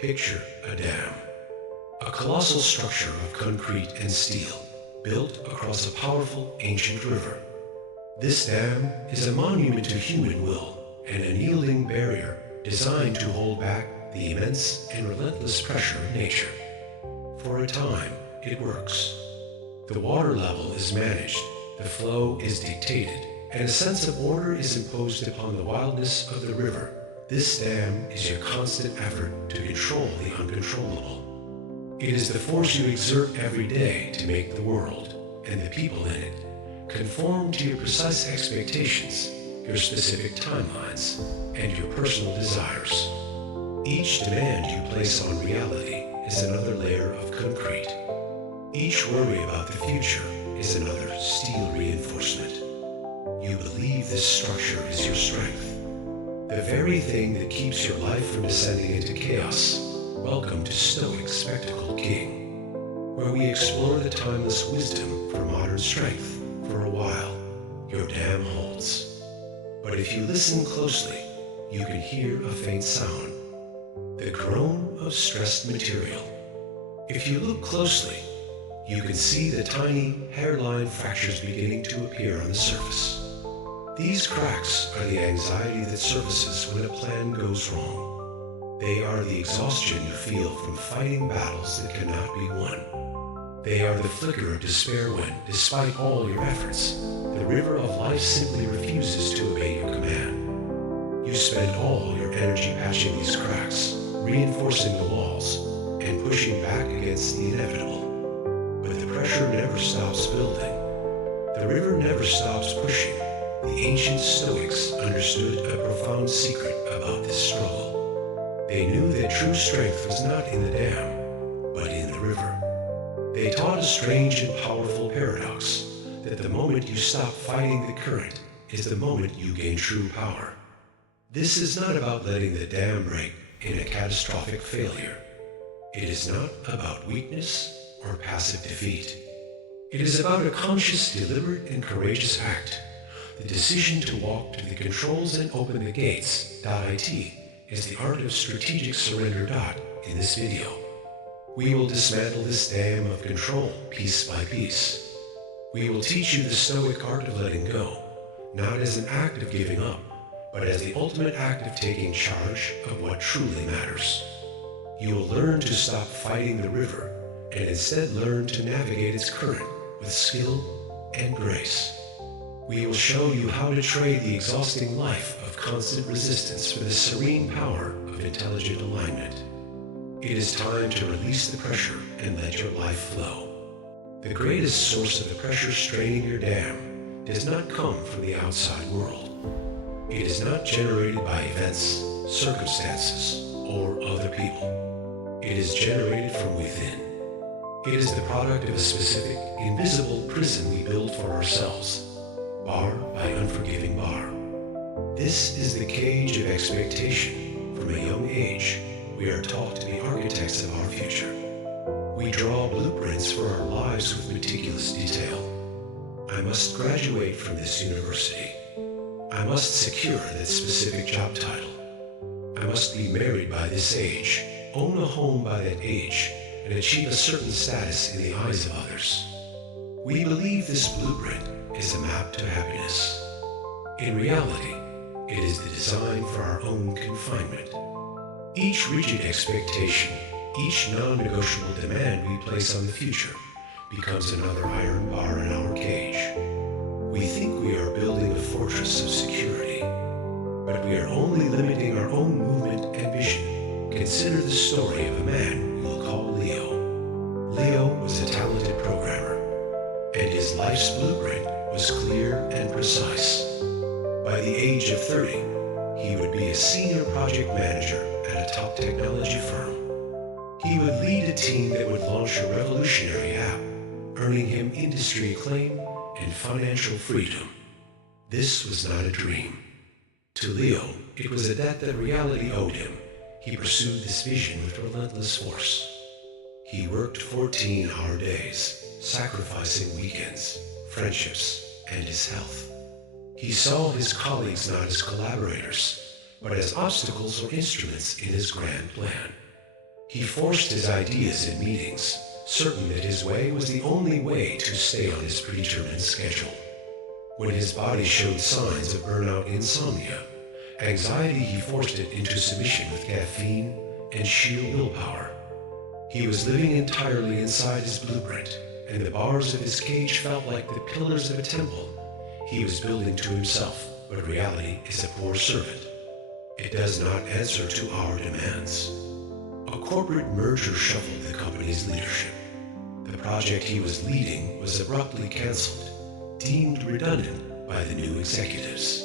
Picture a dam, a colossal structure of concrete and steel, built across a powerful ancient river. This dam is a monument to human will and an unyielding barrier designed to hold back the immense and relentless pressure of nature. For a time, it works. The water level is managed, the flow is dictated, and a sense of order is imposed upon the wildness of the river. This dam is your constant effort to control the uncontrollable. It is the force you exert every day to make the world, and the people in it, conform to your precise expectations, your specific timelines, and your personal desires. Each demand you place on reality is another layer of concrete. Each worry about the future is another steel reinforcement. You believe this structure is your strength, the very thing that keeps your life from descending into chaos. Welcome to Stoic Spectacled King, where we explore the timeless wisdom for modern strength. For a while, your dam holds. But if you listen closely, you can hear a faint sound, the groan of stressed material. If you look closely, you can see the tiny hairline fractures beginning to appear on the surface. These cracks are the anxiety that surfaces when a plan goes wrong. They are the exhaustion you feel from fighting battles that cannot be won. They are the flicker of despair when, despite all your efforts, the river of life simply refuses to obey your command. You spend all your energy patching these cracks, reinforcing the walls, and pushing back against the inevitable. But the pressure never stops building. The river never stops pushing. The ancient Stoics understood a profound secret about this struggle. They knew that true strength was not in the dam, but in the river. They taught a strange and powerful paradox, that the moment you stop fighting the current is the moment you gain true power. This is not about letting the dam break in a catastrophic failure. It is not about weakness or passive defeat. It is about a conscious, deliberate, and courageous act. The decision to walk to the controls and open the gates. .it is the art of strategic surrender. In this video, we will dismantle this dam of control piece by piece. We will teach you the Stoic art of letting go, not as an act of giving up, but as the ultimate act of taking charge of what truly matters. You will learn to stop fighting the river and instead learn to navigate its current with skill and grace. We will show you how to trade the exhausting life of constant resistance for the serene power of intelligent alignment. It is time to release the pressure and let your life flow. The greatest source of the pressure straining your dam does not come from the outside world. It is not generated by events, circumstances, or other people. It is generated from within. It is the product of a specific, invisible prison we build for ourselves, bar by unforgiving bar. This is the cage of expectation. From a young age, we are taught to be architects of our future. We draw blueprints for our lives with meticulous detail. I must graduate from this university. I must secure that specific job title. I must be married by this age, own a home by that age, and achieve a certain status in the eyes of others. We believe this blueprint is a map to happiness. In reality, it is the design for our own confinement. Each rigid expectation, each non-negotiable demand we place on the future becomes another iron bar in our cage. We think we are building a fortress of security, but we are only limiting our own movement and vision. Consider the story of a man we will call Leo. Leo was a talented programmer, and his life's blueprint was clear and precise. By the age of 30, he would be a senior project manager at a top technology firm. He would lead a team that would launch a revolutionary app, earning him industry acclaim and financial freedom. This was not a dream. To Leo, it was a debt that reality owed him. He pursued this vision with relentless force. He worked 14-hour days, sacrificing weekends, friendships, and his health. He saw his colleagues not as collaborators, but as obstacles or instruments in his grand plan. He forced his ideas in meetings, certain that his way was the only way to stay on his predetermined schedule. When his body showed signs of burnout insomnia, anxiety, he forced it into submission with caffeine and sheer willpower. He was living entirely inside his blueprint, and the bars of his cage felt like the pillars of a temple he was building to himself, but reality is a poor servant. It does not answer to our demands. A corporate merger shuffled the company's leadership. The project he was leading was abruptly canceled, deemed redundant by the new executives.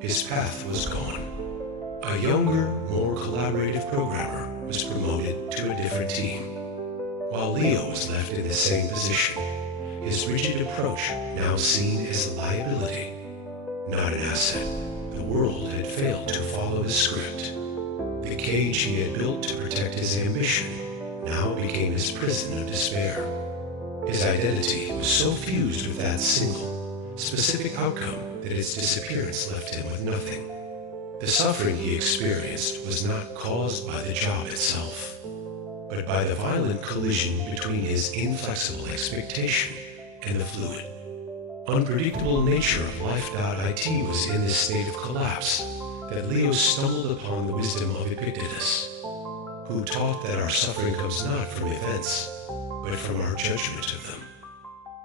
His path was gone. A younger, more collaborative programmer was promoted to a different team, while Leo was left in the same position, his rigid approach now seen as a liability, not an asset. The world had failed to follow his script. The cage he had built to protect his ambition now became his prison of despair. His identity was so fused with that single, specific outcome that its disappearance left him with nothing. The suffering he experienced was not caused by the job itself, but by the violent collision between his inflexible expectation and the fluid, unpredictable nature of life.it was in this state of collapse that Leo stumbled upon the wisdom of Epictetus, who taught that our suffering comes not from events, but from our judgment of them.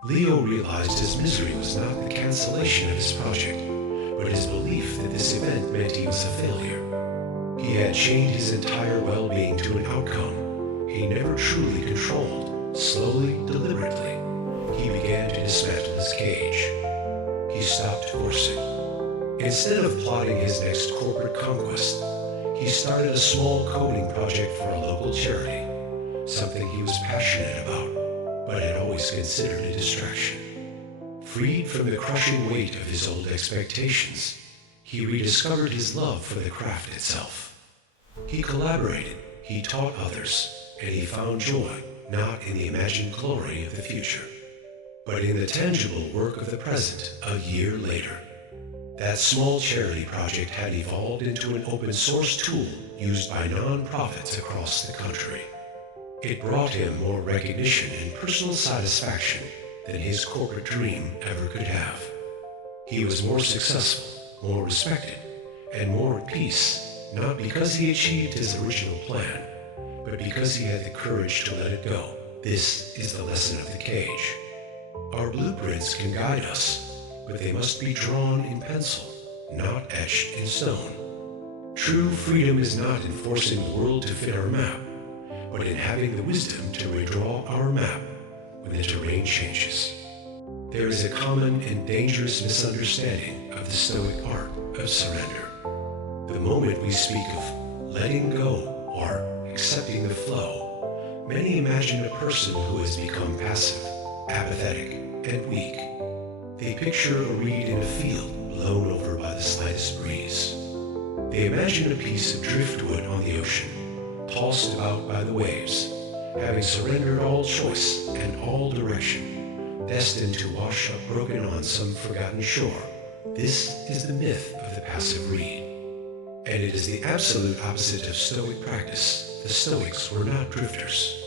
Leo realized his misery was not the cancellation of his project, but his belief that this event meant he was a failure. He had chained his entire well-being to an outcome he never truly controlled. Slowly, deliberately, he began to dismantle his cage. He stopped coursing. Instead of plotting his next corporate conquest, he started a small coding project for a local charity, something he was passionate about, but had always considered a distraction. Freed from the crushing weight of his old expectations, he rediscovered his love for the craft itself. He collaborated, he taught others, and he found joy not in the imagined glory of the future, but in the tangible work of the present a year later. That small charity project had evolved into an open source tool used by non-profits across the country. It brought him more recognition and personal satisfaction than his corporate dream ever could have. He was more successful, more respected, and more at peace, not because he achieved his original plan, but because he had the courage to let it go. This is the lesson of the cage. Our blueprints can guide us, but they must be drawn in pencil, not etched in stone. True freedom is not in forcing the world to fit our map, but in having the wisdom to redraw our map when the terrain changes. There is a common and dangerous misunderstanding of the Stoic art of surrender. The moment we speak of letting go or accepting the flow, many imagine a person who has become passive, apathetic, and weak. They picture a reed in a field blown over by the slightest breeze. They imagine a piece of driftwood on the ocean, tossed about by the waves, having surrendered all choice and all direction, destined to wash up broken on some forgotten shore. This is the myth of the passive reed, and it is the absolute opposite of Stoic practice. The Stoics were not drifters.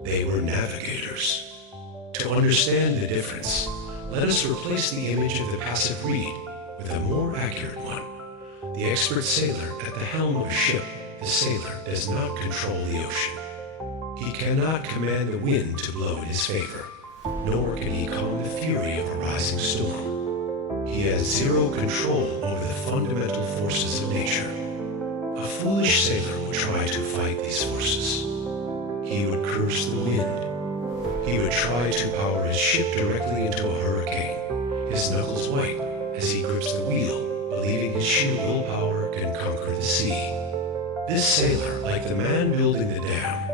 They were navigators. To understand the difference, let us replace the image of the passive reed with a more accurate one. The expert sailor at the helm of a ship, the sailor does not control the ocean. He cannot command the wind to blow in his favor, nor can he calm the fury of a rising storm. He has zero control over the fundamental forces of nature. A foolish sailor would try to fight these forces. He would curse the wind. He would try to power his ship directly into a hurricane, his knuckles white as he grips the wheel, believing his sheer willpower can conquer the sea. This sailor, like the man building the dam,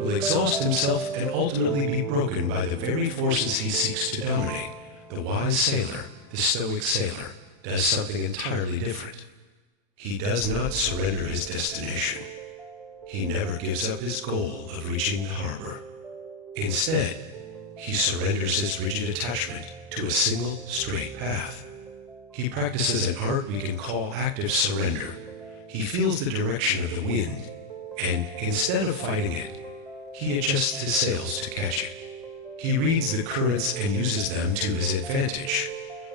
will exhaust himself and ultimately be broken by the very forces he seeks to dominate. The wise sailor, the Stoic sailor, does something entirely different. He does not surrender his destination. He never gives up his goal of reaching the harbor. Instead, he surrenders his rigid attachment to a single, straight path. He practices an art we can call active surrender. He feels the direction of the wind, and instead of fighting it, he adjusts his sails to catch it. He reads the currents and uses them to his advantage,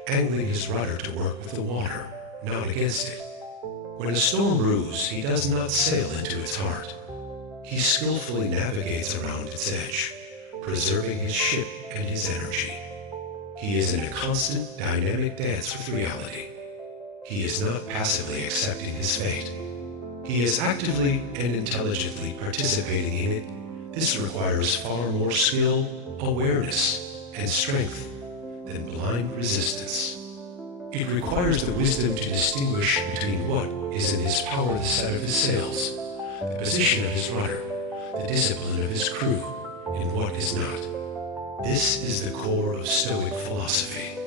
angling his rudder to work with the water, not against it. When a storm brews, he does not sail into its heart. He skillfully navigates around its edge, preserving his ship and his energy. He is in a constant, dynamic dance with reality. He is not passively accepting his fate. He is actively and intelligently participating in it. This requires far more skill, awareness, and strength than blind resistance. It requires the wisdom to distinguish between what is in his power, the set of his sails, the position of his rudder, the discipline of his crew, and what is not. This is the core of Stoic philosophy.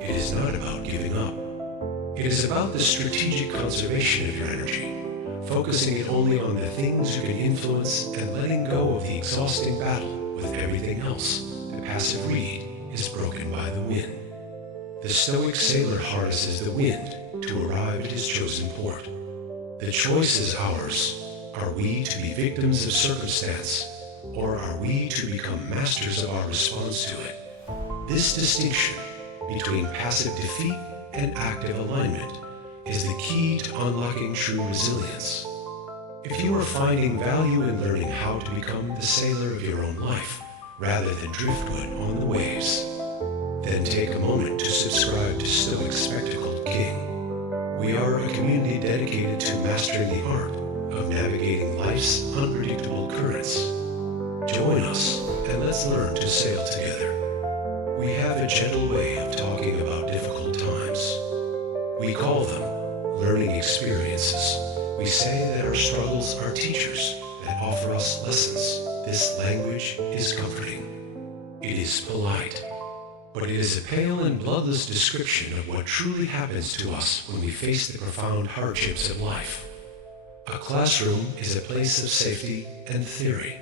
It is not about giving up. It is about the strategic conservation of your energy, focusing it only on the things you can influence and letting go of the exhausting battle with everything else. The passive reed is broken by the wind. The Stoic sailor harnesses the wind to arrive at his chosen port. The choice is ours. Are we to be victims of circumstance, or are we to become masters of our response to it? This distinction between passive defeat and active alignment is the key to unlocking true resilience. If you are finding value in learning how to become the sailor of your own life, rather than driftwood on the waves, then take a moment to subscribe to Stoic Spectacled King. We are a community dedicated to mastering the art of navigating life's unpredictable currents. Join us and let's learn to sail together. We have a gentle way of talking about difficult times. We call them learning experiences. We say that our struggles are teachers that offer us lessons. This language is comforting. It is polite, but it is a pale and bloodless description of what truly happens to us when we face the profound hardships of life. A classroom is a place of safety and theory.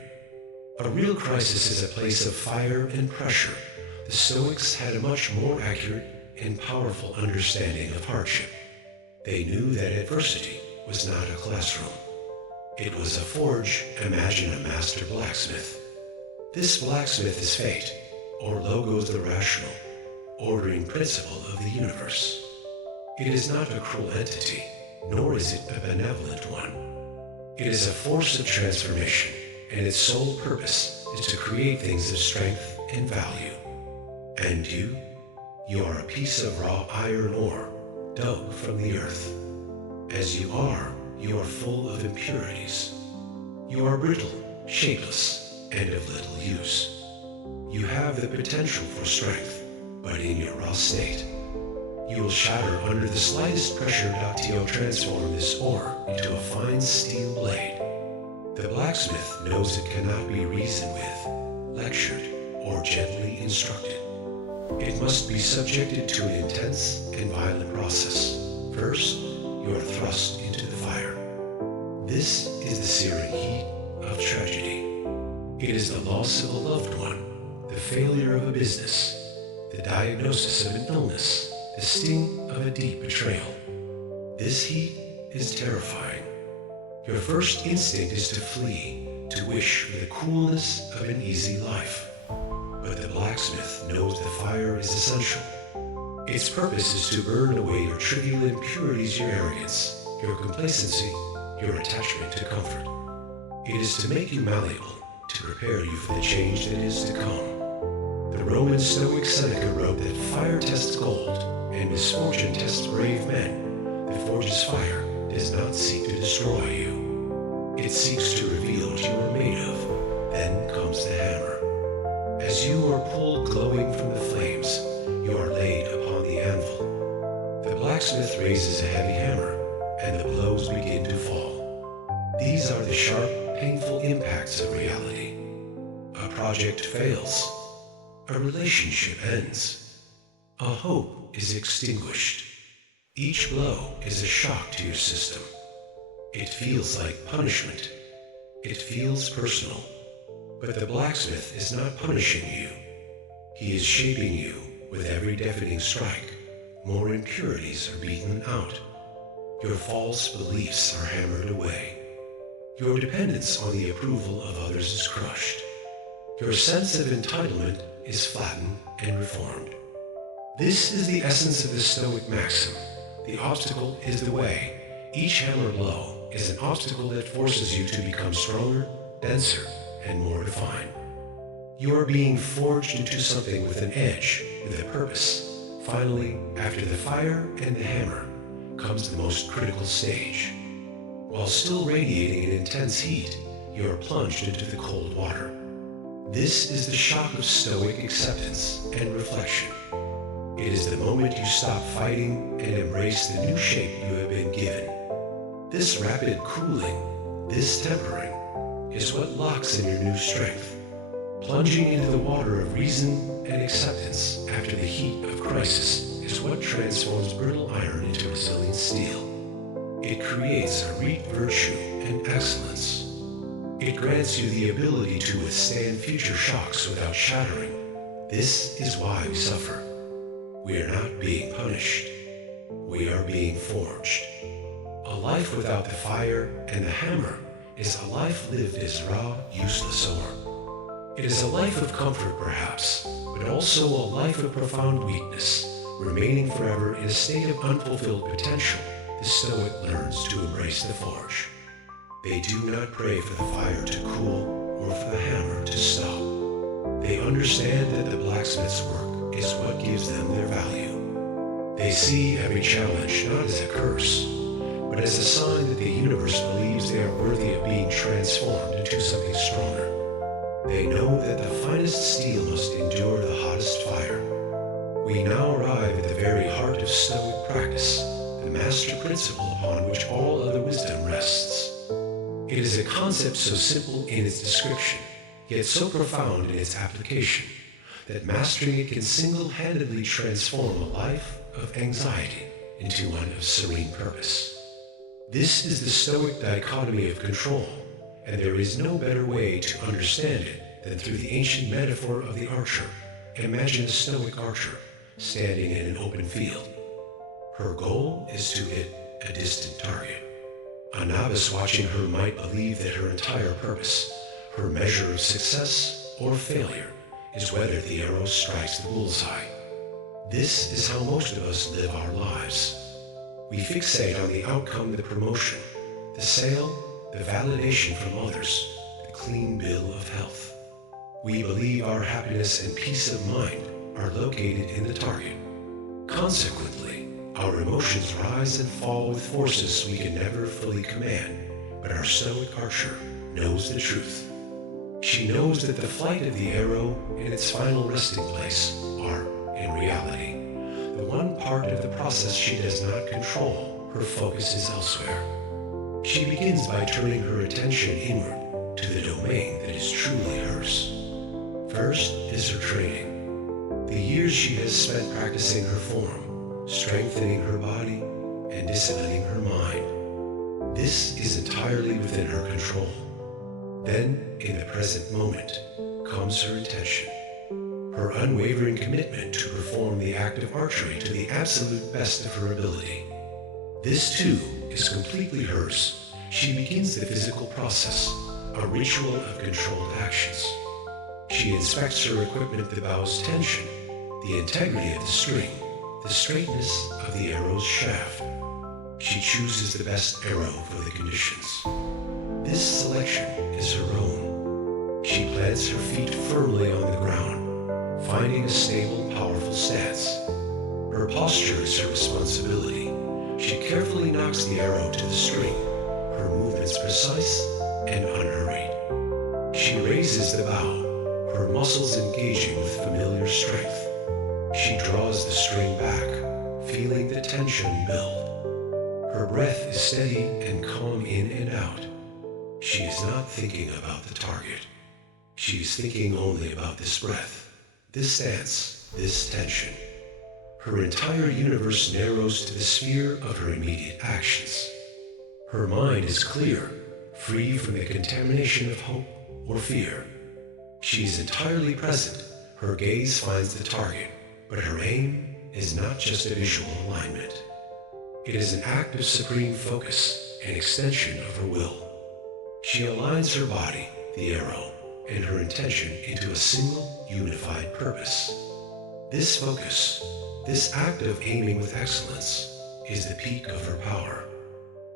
A real crisis is a place of fire and pressure. The Stoics had a much more accurate and powerful understanding of hardship. They knew that adversity was not a classroom. It was a forge. Imagine a master blacksmith. This blacksmith is fate, or logos the rational, ordering principle of the universe. It is not a cruel entity, nor is it a benevolent one. It is a force of transformation, and its sole purpose is to create things of strength and value. And you are a piece of raw iron ore dug from the earth. As you are full of impurities. You are brittle, shapeless, and of little use. You have the potential for strength, but in your raw state, you will shatter under the slightest pressure. To transform this ore into a fine steel blade. The blacksmith knows it cannot be reasoned with, lectured, or gently instructed. It must be subjected to an intense and violent process. First, you are thrust into the fire. This is the searing heat of tragedy. It is the loss of a loved one, the failure of a business, the diagnosis of an illness, the sting of a deep betrayal. This heat is terrifying. Your first instinct is to flee, to wish for the coolness of an easy life. But the blacksmith knows the fire is essential. Its purpose is to burn away your trivial impurities, your arrogance, your complacency, your attachment to comfort. It is to make you malleable, to prepare you for the change that is to come. The Roman Stoic Seneca wrote that fire tests gold, and misfortune tests brave men. The forge's fire does not seek to destroy you. It seeks to reveal what you are made of. Then comes the hammer. As you are pulled glowing from the flames, you are laid upon the anvil. The blacksmith raises a heavy hammer, and the blows begin to fall. These are the sharp, painful impacts of reality. A project fails. A relationship ends. A hope is extinguished. Each blow is a shock to your system. It feels like punishment. It feels personal. But the blacksmith is not punishing you. He is shaping you with every deafening strike. More impurities are beaten out. Your false beliefs are hammered away. Your dependence on the approval of others is crushed. Your sense of entitlement is flattened and reformed. This is the essence of the Stoic maxim. The obstacle is the way. Each hammer blow is an obstacle that forces you to become stronger, denser, and more defined. You are being forged into something with an edge, with a purpose. Finally, after the fire and the hammer, comes the most critical stage. While still radiating an intense heat, you are plunged into the cold water. This is the shock of Stoic acceptance and reflection. It is the moment you stop fighting and embrace the new shape you have been given. This rapid cooling, this tempering, is what locks in your new strength. Plunging into the water of reason and acceptance after the heat of crisis is what transforms brittle iron into resilient steel. It creates a reap virtue and excellence. It grants you the ability to withstand future shocks without shattering. This is why we suffer. We are not being punished. We are being forged. A life without the fire and the hammer is a life lived as raw, useless ore. It is a life of comfort, perhaps, but also a life of profound weakness, remaining forever in a state of unfulfilled potential. The Stoic learns to embrace the forge. They do not pray for the fire to cool or for the hammer to stop. They understand that the blacksmith's work is what gives them their value. They see every challenge not as a curse, but as a sign that the universe believes they are worthy of being transformed into something stronger. They know that the finest steel must endure the hottest fire. We now arrive at the very heart of Stoic practice, the master principle upon which all other wisdom rests. It is a concept so simple in its description, yet so profound in its application, that mastering it can single-handedly transform a life of anxiety into one of serene purpose. This is the Stoic dichotomy of control, and there is no better way to understand it than through the ancient metaphor of the archer. Imagine a Stoic archer standing in an open field. Her goal is to hit a distant target. A novice watching her might believe that her entire purpose, her measure of success or failure, is whether the arrow strikes the bullseye. This is how most of us live our lives. We fixate on the outcome, the promotion, the sale, the validation from others, the clean bill of health. We believe our happiness and peace of mind are located in the target. Consequently, our emotions rise and fall with forces we can never fully command, but our Stoic archer knows the truth. She knows that the flight of the arrow and its final resting place are, in reality, the one part of the process she does not control. Her focus is elsewhere. She begins by turning her attention inward to the domain that is truly hers. First is her training. The years she has spent practicing her form, strengthening her body, and disciplining her mind. This is entirely within her control. Then, in the present moment, comes her intention, her unwavering commitment to perform the act of archery to the absolute best of her ability. This, too, is completely hers. She begins the physical process, a ritual of controlled actions. She inspects her equipment that bows tension, the integrity of the string, the straightness of the arrow's shaft. She chooses the best arrow for the conditions. This selection is her own. She plants her feet firmly on the ground, finding a stable, powerful stance. Her posture is her responsibility. She carefully knocks the arrow to the string, her movements precise and unhurried. She raises the bow, her muscles engaging with familiar strength. She draws the string back, feeling the tension build. Her breath is steady and calm in and out. She is not thinking about the target. She is thinking only about this breath, this stance, this tension. Her entire universe narrows to the sphere of her immediate actions. Her mind is clear, free from the contamination of hope or fear. She is entirely present. Her gaze finds the target, but her aim is not just a visual alignment. It is an act of supreme focus, an extension of her will. She aligns her body, the arrow, and her intention into a single, unified purpose. This focus, this act of aiming with excellence, is the peak of her power.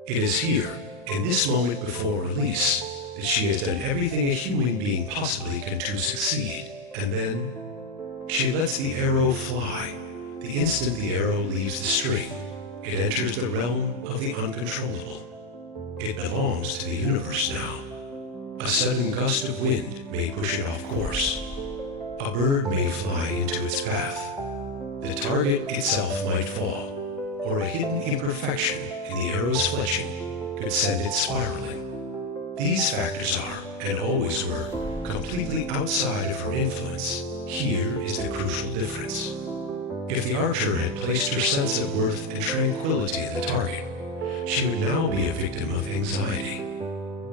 It is here, in this moment before release, that she has done everything a human being possibly can to succeed, and then she lets the arrow fly. The instant the arrow leaves the string, it enters the realm of the uncontrollable. It belongs to the universe now. A sudden gust of wind may push it off course. A bird may fly into its path. The target itself might fall, or a hidden imperfection in the arrow's fletching could send it spiraling. These factors are, and always were, completely outside of her influence. Here is the crucial difference. If the archer had placed her sense of worth and tranquility in the target, she would now be a victim of anxiety.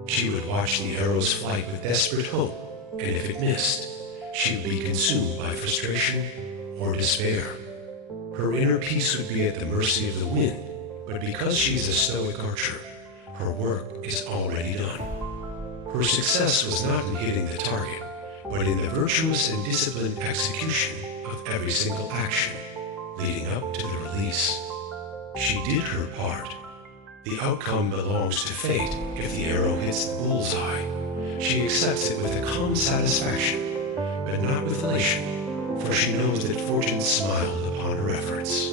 She would watch the arrow's flight with desperate hope, and if it missed, she would be consumed by frustration or despair. Her inner peace would be at the mercy of the wind, but because she is a stoic archer, her work is already done. Her success was not in hitting the target, but in the virtuous and disciplined execution of every single action leading up to the release. She did her part. The outcome belongs to fate if the arrow hits the bullseye. She accepts it with a calm satisfaction, but not with elation, for she knows that fortune smiled upon her efforts.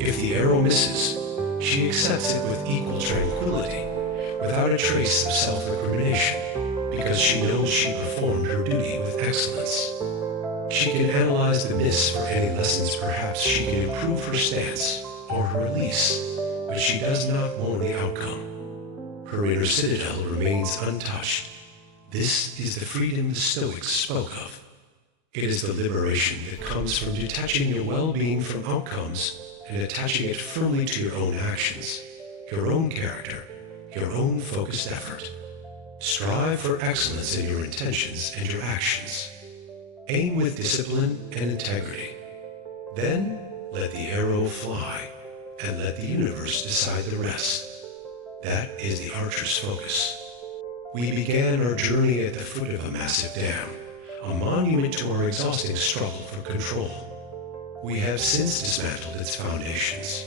If the arrow misses, she accepts it with equal tranquility, without a trace of self-recrimination, because she knows she performed her duty with excellence. She can analyze the miss for any lessons. Perhaps she can improve her stance or her release, but she does not mourn the outcome. Her inner citadel remains untouched. This is the freedom the Stoics spoke of. It is the liberation that comes from detaching your well-being from outcomes and attaching it firmly to your own actions, your own character, your own focused effort. Strive for excellence in your intentions and your actions. Aim with discipline and integrity. Then let the arrow fly and let the universe decide the rest. That is the archer's focus. We began our journey at the foot of a massive dam, a monument to our exhausting struggle for control. We have since dismantled its foundations.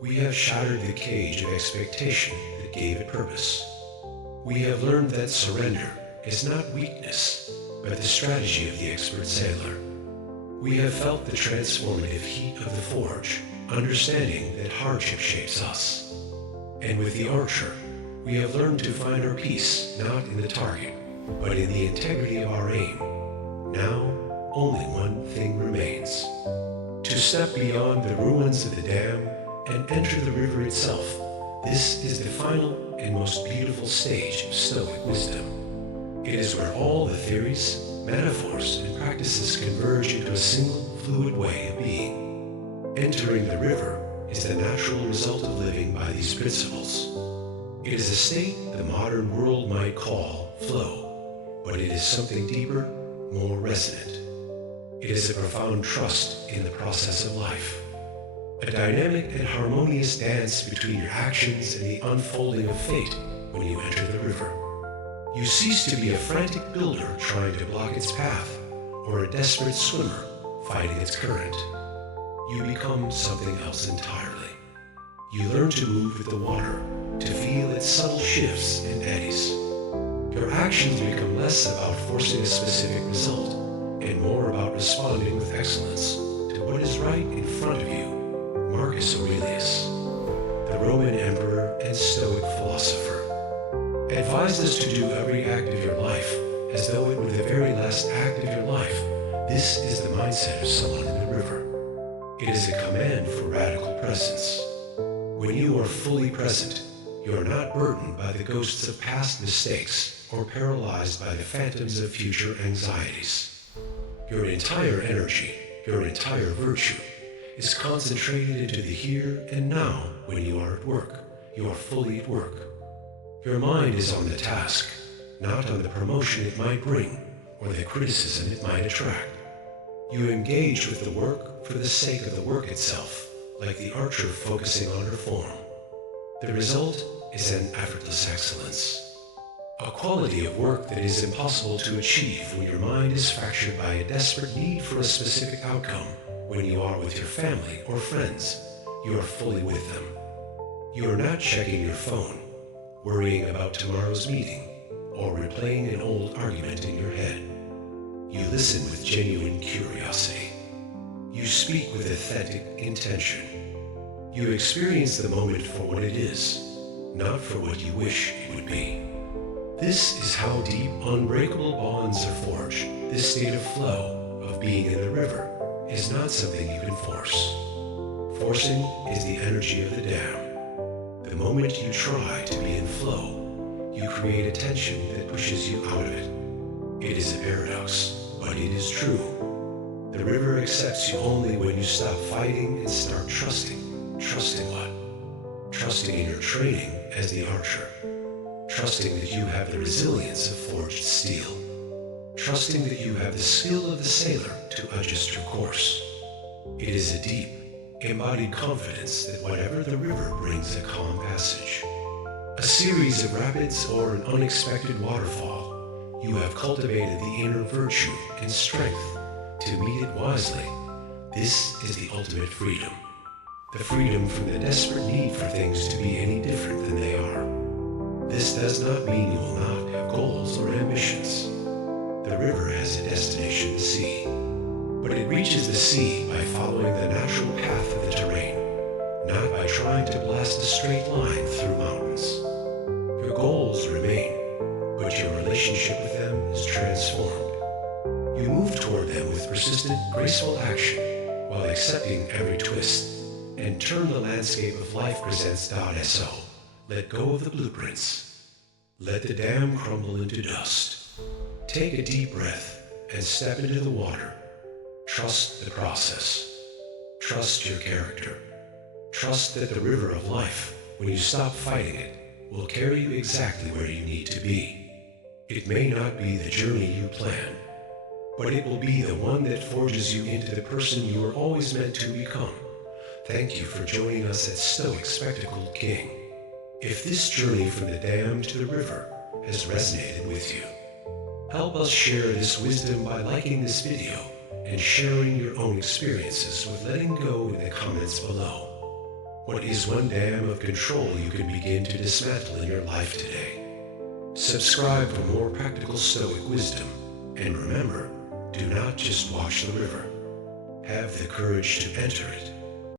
We have shattered the cage of expectation that gave it purpose. We have learned that surrender is not weakness, but the strategy of the expert sailor. We have felt the transformative heat of the forge, understanding that hardship shapes us. And with the archer, we have learned to find our peace not in the target, but in the integrity of our aim. Now, only one thing remains: to step beyond the ruins of the dam and enter the river itself. This is the final and most beautiful stage of Stoic wisdom. It is where all the theories, metaphors, and practices converge into a single, fluid way of being. Entering the river is the natural result of living by these principles. It is a state the modern world might call flow, but it is something deeper, more resonant. It is a profound trust in the process of life, a dynamic and harmonious dance between your actions and the unfolding of fate when you enter the river. You cease to be a frantic builder trying to block its path, or a desperate swimmer fighting its current. You become something else entirely. You learn to move with the water, to feel its subtle shifts and eddies. Your actions become less about forcing a specific result, and more about responding with excellence to what is right in front of you. Marcus Aurelius, the Roman emperor and Stoic philosopher, advised us to do every act of your life as though it were the very last act of your life. This is the mindset of someone in the river. It is a command for radical presence. When you are fully present, you are not burdened by the ghosts of past mistakes or paralyzed by the phantoms of future anxieties. Your entire energy, your entire virtue, is concentrated into the here and now. When you are at work, you are fully at work. Your mind is on the task, not on the promotion it might bring or the criticism it might attract. You engage with the work for the sake of the work itself, like the archer focusing on her form. The result is an effortless excellence. A quality of work that is impossible to achieve when your mind is fractured by a desperate need for a specific outcome. When you are with your family or friends, you are fully with them. You are not checking your phone, worrying about tomorrow's meeting, or replaying an old argument in your head. You listen with genuine curiosity. You speak with authentic intention. You experience the moment for what it is, not for what you wish it would be. This is how deep, unbreakable bonds are forged. This state of flow, of being in the river, is not something you can force. Forcing is the energy of the dam. The moment you try to be in flow, you create a tension that pushes you out of it. It is a paradox, but it is true. The river accepts you only when you stop fighting and start trusting. Trusting what? Trusting in your training as the archer. Trusting that you have the resilience of forged steel. Trusting that you have the skill of the sailor to adjust your course. It is a deep, embodied confidence that whatever the river brings a calm passage. A series of rapids or an unexpected waterfall, you have cultivated the inner virtue and strength to meet it wisely. This is the ultimate freedom. The freedom from the desperate need for things to be any different than they are. This does not mean you will not have goals or ambitions. The river has a destination, the sea. But it reaches the sea by following the natural path of the terrain, not by trying to blast a straight line through mountains. Your goals remain, but your relationship with them is transformed. You move toward them with persistent, graceful action, while accepting every twist, and turn the landscape of life presents.so. Let go of the blueprints. Let the dam crumble into dust. Take a deep breath and step into the water. Trust the process. Trust your character. Trust that the river of life, when you stop fighting it, will carry you exactly where you need to be. It may not be the journey you planned, but it will be the one that forges you into the person you were always meant to become. Thank you for joining us at Stoic Spectacled King. If this journey from the dam to the river has resonated with you, help us share this wisdom by liking this video and sharing your own experiences with letting go in the comments below. What is one dam of control you can begin to dismantle in your life today? Subscribe for more practical Stoic wisdom, and remember, do not just watch the river. Have the courage to enter it.